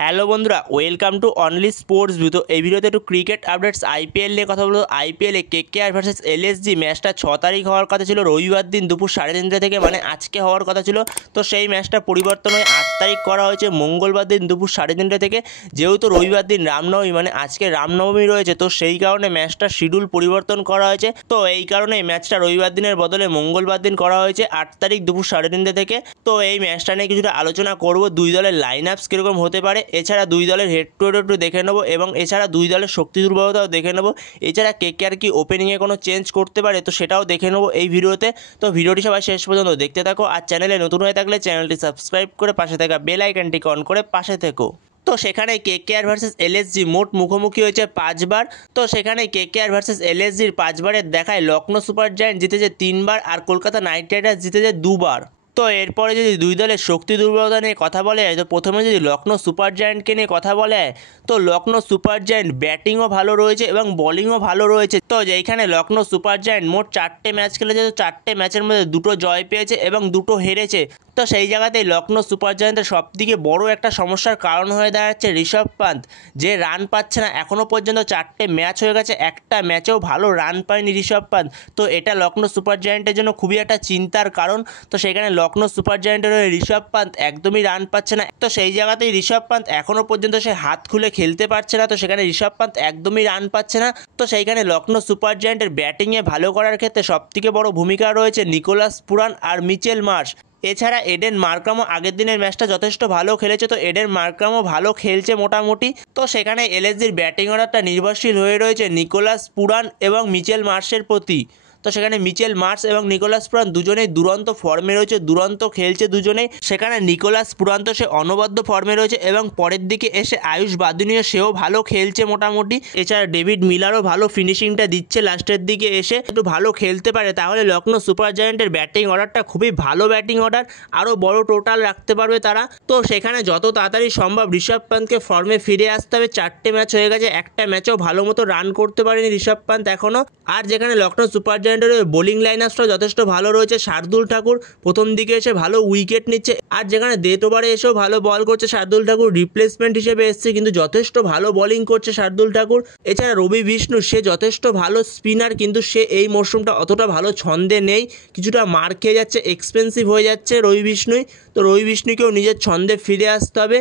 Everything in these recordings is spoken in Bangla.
হ্যালো বন্ধুরা, welcome to only sports view. তো এই ভিডিওতে একটু ক্রিকেট আপডেটস আইপিএল নিয়ে কথা বলবো। আইপিএলে কেকেআর ভার্সেস এলএসজি ম্যাচটা 6 তারিখ হওয়ার কথা ছিল, রবিবার দিন দুপুর 3:30 থেকে, মানে আজকে হওয়ার কথা ছিল। তো সেই ম্যাচটা পরিবর্তন হয়ে 8 তারিখ করা হয়েছে, মঙ্গলবার দিন দুপুর 3:30 থেকে। যেহেতু রবিবার দিন রামনবমী, মানে আজকে রামনবমী রয়েছে, তো সেই কারণে ম্যাচটার শিডিউল পরিবর্তন করা হয়েছে। তো এই কারণে ম্যাচটা রবিবার দিনের বদলে মঙ্গলবার দিন করা হয়েছে 8 তারিখ দুপুর 3:30 থেকে। তো এই ম্যাচটা নিয়ে কিছুটা আলোচনা করব, দুই দলের লাইন আপস কীরকম হতে পারে, এছাড়া দুই দলের হেড টু হেড একটু দেখে নেবো, এবং এছাড়া দুই দলের শক্তি দুর্বলতাও দেখে নেবো। এছাড়া কেকেআর কি ওপেনিংয়ে কোনো চেঞ্জ করতে পারে, তো সেটাও দেখে নেবো এই ভিডিওতে। তো ভিডিওটি সবাই শেষ পর্যন্ত দেখতে থাকো, আর চ্যানেলে নতুন হয়ে থাকলে চ্যানেলটি সাবস্ক্রাইব করে পাশে থাকা বেল আইকনটি অন করে পাশে থেকো। তো সেখানে কেকেআর ভার্সেস এলএসজি মোট মুখোমুখি হয়েছে 5 বার। তো সেখানে কেকেআর ভার্সেস এলএসজির 5 বারের দেখায় লখনৌ সুপার জায়ান্ট জিতেছে 3 বার, আর কলকাতা নাইট রাইডার্স জিতেছে 2 বার। তো এরপরে যদি দুই দলের শক্তি দুর্বলতা নিয়ে কথা বলা হয়, তো প্রথমে যদি লখনৌ সুপার জায়ান্টকে নিয়ে কথা বলা হয়, তো লখনৌ সুপার জায়ান্ট ব্যাটিংও ভালো রয়েছে এবং বোলিংও ভালো রয়েছে। তো যেখানে লখনৌ সুপার জায়ান্ট মোট 4টে ম্যাচ খেলেছে, তো 4টে ম্যাচের মধ্যে 2টো জয় পেয়েছে এবং 2টো হেরেছে। তো সেই জায়গাতেই লখনৌ সুপার জায়ান্টের সবথেকে বড় একটা সমস্যার কারণ হয়ে দাঁড়াচ্ছে ঋষভ পান্ত, যে রান পাচ্ছে না। এখনও পর্যন্ত 4টে ম্যাচ হয়ে গেছে, একটা ম্যাচেও ভালো রান পায়নি ঋষভ পান্ত। তো এটা লখনৌ সুপার জায়ান্টের জন্য খুবই একটা চিন্তার কারণ। তো সেখানে লখনৌ সুপার জায়ান্টের হয়ে ঋষভ পান্ত একদমই রান পাচ্ছে না। তো সেই জায়গাতেই ঋষভ পান্ত এখনও পর্যন্ত সে হাত খুলে খেলতে পারছে না। তো সেখানে ঋষভ পান্ত একদমই রান পাচ্ছে না। তো সেইখানে লখনৌ সুপার জায়ান্টের ব্যাটিংয়ে ভালো করার ক্ষেত্রে সবথেকে বড় ভূমিকা রয়েছে নিকোলাস পুরান আর মিচেল মার্শ। এছাড়া এডেন মার্ক্রামও আগের দিনের ম্যাচটা যথেষ্ট ভালো খেলেছে, তো এডেন মার্ক্রামও ভালো খেলছে মোটামুটি। তো সেখানে এলএসজির ব্যাটিং অর্ডারটা নির্ভরশীল হয়ে রয়েছে নিকোলাস পুরান এবং মিচেল মার্শের প্রতি। তো সেখানে মিচেল মার্শ এবং নিকোলাস পুরান দুজনেই দুরন্ত ফর্মে রয়েছে, দুরন্ত খেলছে দুজনেই। সেখানে নিকোলাস পুরান তো সে অনবদ্য ফর্মে রয়েছে, এবং পরের দিকে এসে আয়ুষ বাদুনিও সেও ভালো খেলছে মোটামুটি। এছাড়া ডেভিড মিলারও ভালো ফিনিশিংটা দিচ্ছে, লাস্টের দিকে এসে একটু ভালো খেলতে পারে, তাহলে লখনৌ সুপার জায়ান্টের ব্যাটিং অর্ডারটা খুবই ভালো ব্যাটিং অর্ডার, আরও বড় টোটাল রাখতে পারবে তারা। তো সেখানে যত তাড়াতাড়ি সম্ভব ঋষভ পান্তকে ফর্মে ফিরে আসতে হবে। 4টে ম্যাচ হয়ে গেছে, একটা ম্যাচেও ভালো মতো রান করতে পারেনি ঋষভ পান্ত এখনও। আর যেখানে লখনৌ সুপার জায়ান্টের বোলিং লাইন আপসটাও যথেষ্ট ভালো রয়েছে। শার্দুল ঠাকুর প্রথম দিকে এসে ভালো উইকেট নিচ্ছে, আর যেখানে ডেথ ওভারে এসেও ভালো বল করছে শার্দুল ঠাকুর, রিপ্লেসমেন্ট হিসেবে এসছে, কিন্তু যথেষ্ট ভালো বোলিং করছে শার্দুল ঠাকুর। এছাড়া রবি বিষ্ণু, সে যথেষ্ট ভালো স্পিনার, কিন্তু সে এই মরশুমটা অতটা ভালো ছন্দে নেই, কিছুটা মার খেয়ে যাচ্ছে, এক্সপেন্সিভ হয়ে যাচ্ছে রবি বিষ্ণুই। তো রবি বিষ্ণুকেও নিজের ছন্দে ফিরে আসতে হবে।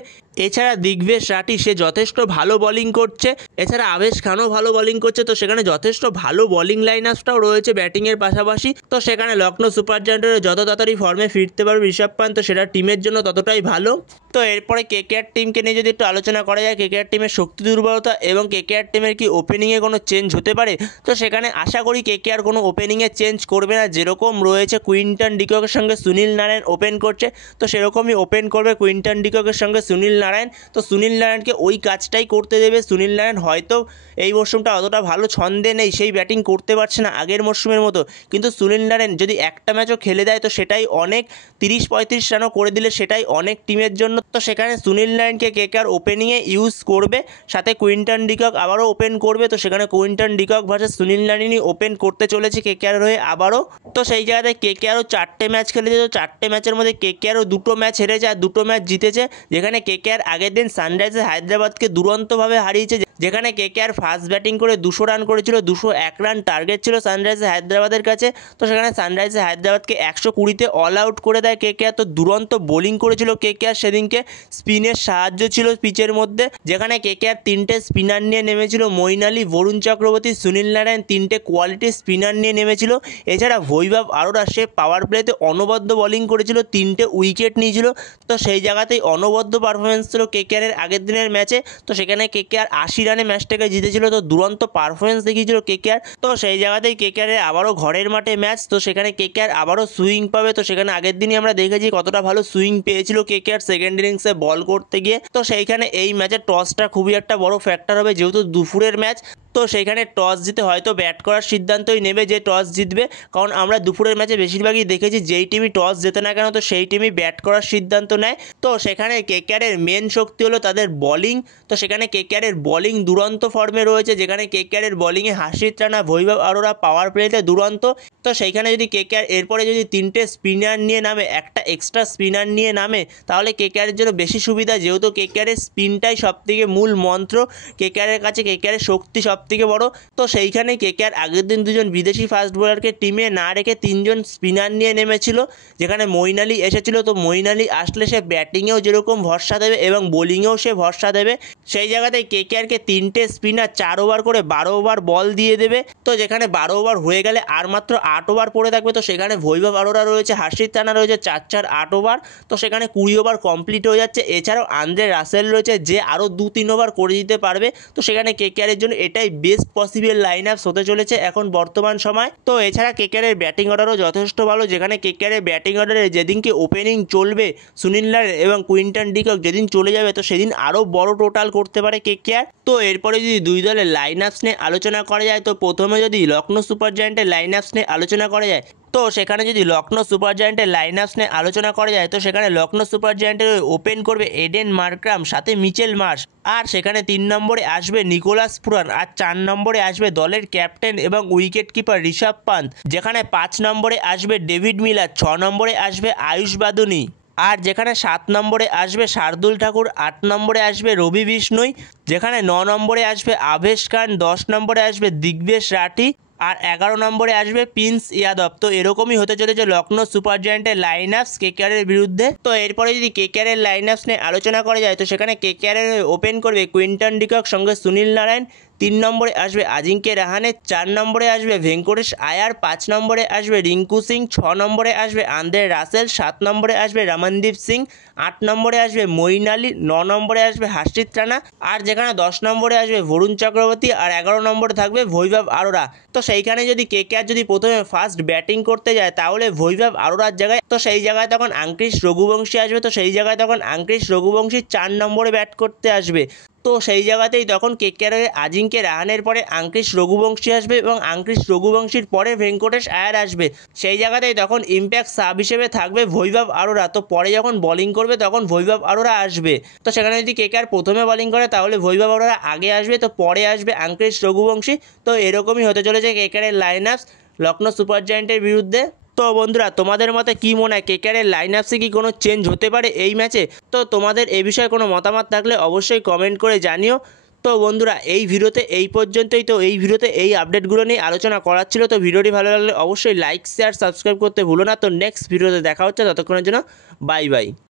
এছাড়া দিগ্বেশ রাঠি, সে যথেষ্ট ভালো বোলিং করছে। এছাড়া আবেশ খানও ভালো বোলিং করছে। তো সেখানে যথেষ্ট ভালো বোলিং লাইন আপসটাও রয়েছে ব্যাটিংয়ের পাশাপাশি। তো সেখানে লখনৌ সুপার জায়ান্টের যত তাড়াতাড়ি ফর্মে ফিরতে পারবে ঋষভ পান্ত, তো সেটা টিমের জন্য ততটাই ভালো। তো এরপরে কেকেআর টিমকে নিয়ে যদি একটু আলোচনা করা যায়, কেকেআর টিমের শক্তি দুর্বলতা এবং কেকেআর টিমের কি ওপেনিংয়ে কোনো চেঞ্জ হতে পারে, তো সেখানে আশা করি কেকেআর কোনো ওপেনিংয়ে চেঞ্জ করবে না। যেরকম রয়েছে কুইন্টন ডিককের সঙ্গে সুনীল নারায়ণ ওপেন করছে, তো সেরকমই ওপেন করবে কুইন্টন ডিককের সঙ্গে সুনীল নারায়ণ। তো সুনীল নারায়ণকে ওই কাজটাই করতে দেবে। সুনীল নারায়ণ হয়তো এই মরশুমটা অতটা ভালো ছন্দে নেই, সেই ব্যাটিং করতে পারছে না আগের মরশুমের মতো, কিন্তু সুনীল নারায়ণ যদি একটা ম্যাচও খেলে দেয়, তো সেটাই অনেক। 30-35 রানও করে দিলে সেটাই অনেক টিমের জন্য। তো সেখানে সুনীল নারায়ণকে কেকেআর ওপেনিংয়ে ইউজ করবে, সাথে কুইন্টন ডিকক আবারও ওপেন করবে। তো সেখানে কুইন্টন ডিকক ভার্সেস সুনীল নারায়ণই ওপেন করতে চলেছে কেকেআর হয়ে আবারও। তো সেই জায়গাতে কেকেআরও 4টে ম্যাচ খেলেছে, তো 4টে ম্যাচের মধ্যে কেকেআরও 2টো ম্যাচ হেরেছে আর 2টো ম্যাচ জিতেছে। যেখানে কেকেআর আগের দিন সানরাইজার্স হায়দ্রাবাদকে দুরন্তভাবে হারিয়েছে, যেখানে কেকেআর ফার্স্ট ব্যাটিং করে 200 রান করেছিল, 201 রান টার্গেট ছিল সানরাইজার্স হায়দ্রাবাদের কাছে। তো সেখানে সানরাইজার্স হায়দ্রাবাদকে 120-তে অল আউট করে দেয় কেকেআর। তো দুরন্ত বোলিং করেছিল কেকেআর সেদিনকে, স্পিনের সাহায্য ছিল পিচের মধ্যে, যেখানে কেকেআর 3টে স্পিনার নিয়ে নেমেছিল, মঈন আলী, বরুণ চক্রবর্তী, সুনীল নারায়ণ, 3টে কোয়ালিটি স্পিনার নিয়ে নেমেছিল। এছাড়া বৈভব আরোরা, সে পাওয়ার প্লেতে অনবদ্য বোলিং করেছিল, 3টে উইকেট নিয়েছিল। তো সেই জায়গাতেই অনবদ্য পারফরমেন্স ছিল কেকেআরের আগের দিনের ম্যাচে। তো সেখানে কেকেআর 80 রানে ম্যাচটাকে জিতেছিল, তো দুরন্ত পারফরমেন্স দেখিয়েছিল কেকেআর। তো সেই জায়গাতেই কেকেআরের আবারও ঘরের মাঠে ম্যাচ, তো সেখানে কেকেআর আবারও সুইং পাবে। তো সেখানে আগের দিনই আমরা দেখেছি কতটা ভালো সুইং পেয়েছিল কেকেআর সেকেন্ড ইনিংসে বল করতে গিয়ে। তো সেইখানে এই ম্যাচের টসটা খুবই একটা বড় ফ্যাক্টর হবে, যেহেতু দুপুরের ম্যাচ। তো সেইখানে টস জিতে হয়তো ব্যাট করার সিদ্ধান্তই নেবে যে টস জিতবে, কারণ আমরা দুপুরের ম্যাচে বেশিরভাগই দেখেছি যেই টিমই টস জেতে না কেন তো সেই টিমই ব্যাট করার সিদ্ধান্ত নেয়। তো সেখানে কেকেআরের মেন শক্তি হলো তাদের বলিং। তো সেখানে কেকেআরের বলিং দুরন্ত ফর্মে রয়েছে, যেখানে কেকেআরের বলিংয়ে হাসিত রানা, বৈভব অরোরা পাওয়ার প্লেতে দুরন্ত। তো সেইখানে যদি কেকেআর এরপরে যদি 3টে স্পিনার নিয়ে নামে, একটা এক্সট্রা স্পিনার নিয়ে নামে, তাহলে কেকেআরের জন্য বেশি সুবিধা, যেহেতু কেকেআরের স্পিনটাই সবথেকে মূল মন্ত্র। কেকেআরের কাছে কেকেআরের শক্তি সবথেকে বড়। তো সেইখানে কেকেআর আগের দিন দুজন বিদেশি ফাস্ট বোলারকে টিমে না রেখে 3জন স্পিনার নিয়ে নেমেছিল, যেখানে মঈন আলী এসেছিল। তো মঈন আলী আসলে সে ব্যাটিংয়েও যেরকম ভরসা দেবে এবং বোলিংয়েও সে ভরসা দেবে। সেই জায়গাতেই কেকেআরকে 3টে স্পিনার 4 ওভার করে 12 ওভার বল দিয়ে দেবে। তো যেখানে 12 ওভার হয়ে গেলে আর মাত্র 8 ওভার পড়ে থাকবে। তো সেখানে বৈভব অরোরা রয়েছে, হার্ষিত রানা রয়েছে, 4-4-8 ওভার। তো সেখানে 20 ওভার কমপ্লিট হয়ে যাচ্ছে। এছাড়াও আন্দ্রে রাসেল রয়েছে, যে আরও 2-3 ওভার করে দিতে পারবে। তো সেখানে কেকেআরের জন্য এটাই বেস্ট পসিবল লাইন আপ হতে চলেছে এখন বর্তমান সময়। তো এছাড়া কেকেআরের ব্যাটিং অর্ডারও যথেষ্ট ভালো, যেখানে কেকেআরের ব্যাটিং অর্ডারে যেদিনকে ওপেনিং চলবে সুনীল নারায়ণ এবং কুইন্টন ডিকক যেদিন চলে যাবে, তো সেদিন আরও বড় টোটাল করতে পারে কেকেআর। তো এরপরে যদি দুই দলের লাইন আপস নিয়ে আলোচনা করা যায়, তো প্রথমে যদি লখনৌ সুপার জায়ান্টের লাইন আপস নিয়ে আলোচনা করা যায়, তো সেখানে যদি লখনৌ সুপার জায়ান্টের লাইন আপস নিয়ে আলোচনা করা যায়, তো সেখানে লখনৌ সুপার জায়ান্টের ওপেন করবে এডেন মার্ক্রাম, সাথে মিচেল মার্শ। আর সেখানে 3 নম্বরে আসবে নিকোলাস পুরান, আর 4 নম্বরে আসবে দলের ক্যাপ্টেন এবং উইকেট কিপার ঋষভ পান্ত। যেখানে 5 নম্বরে আসবে ডেভিড মিলার, 6 নম্বরে আসবে আয়ুষ বাদুনি, আর যেখানে 7 নম্বরে আসবে শার্দুল ঠাকুর, 8 নম্বরে আসবে রবি বিষ্ণুই, যেখানে 9 নম্বরে আসবে আভেশ খান, 10 নম্বরে আসবে দিগ্বেশ রাঠি, আর 11 নম্বরে আসবে প্রিন্স ইয়াদব। তো এরকমই হতে চলেছে লখনৌ সুপার জায়ান্টের লাইন আপস কেকেআরের বিরুদ্ধে। তো এরপরে যদি কেকেআরের লাইন আপস নিয়ে আলোচনা করা যায়, তো সেখানে কেকেআরের ওপেন করবে কুইন্টন ডিকক সঙ্গে সুনীল নারায়ণ, 3 নম্বরে আসবে আজিঙ্কে রাহানে, 4 নম্বরে আসবে ভেঙ্কটেশ আয়ার, 5 নম্বরে আসবে রিঙ্কু সিং, 6 নম্বরে আসবে আন্দ্রে রাসেল, 7 নম্বরে আসবে রমনদীপ সিং, 8 নম্বরে আসবে মঈন আলী, 9 নম্বরে আসবে হার্ষিত রানা, আর যেখানে 10 নম্বরে আসবে বরুণ চক্রবর্তী, আর 11 নম্বরে থাকবে বৈভব অরোরা। তো সেইখানে যদি কেকেআর যদি প্রথমে ফার্স্ট ব্যাটিং করতে যায়, তাহলে বৈভব অরোরার জায়গায়, তো সেই জায়গায় তখন আঙ্ক্রিশ রঘুবংশী আসবে। তো সেই জায়গায় তখন আঙ্ক্রিশ রঘুবংশী 4 নম্বরে ব্যাট করতে আসবে। তো সেই জায়গাতেই তখন কেকেআরের আজিঙ্কে রাহানের পরে আঙ্ক্রিশ রঘুবংশী আসবে এবং আঙ্ক্রিশ রঘুবংশীর পরে ভেঙ্কটেশ আয়ার আসবে। সেই জায়গাতেই তখন ইম্প্যাক্ট সাব হিসেবে থাকবে বৈভব অরোরা। তো পরে যখন বোলিং করবে তখন বৈভব অরোরা আসবে। তো সেখানে যদি কেকেআর প্রথমে বোলিং করে, তাহলে বৈভব অরোরা আগে আসবে, তো পরে আসবে আঙ্ক্রিশ রঘুবংশী। তো এরকমই হতে চলেছে কেকেআরের লাইন আপস লখনৌ সুপার জায়ান্টের বিরুদ্ধে। তো বন্ধুরা, তোমাদের মতে কী মনে হয়, কেকেআরের লাইন আপসে কি কোনো চেঞ্জ হতে পারে এই ম্যাচে? তো তোমাদের এ বিষয়ে কোনো মতামত থাকলে অবশ্যই কমেন্ট করে জানিও। তো বন্ধুরা, এই ভিডিওতে এই পর্যন্তই। তো এই ভিডিওতে এই আপডেটগুলো নিয়ে আলোচনা করার ছিল। তো ভিডিওটি ভালো লাগলে অবশ্যই লাইক, শেয়ার, সাবস্ক্রাইব করতে ভুলো না। তো নেক্সট ভিডিওতে দেখা হচ্ছে, ততক্ষণের জন্য বাই বাই।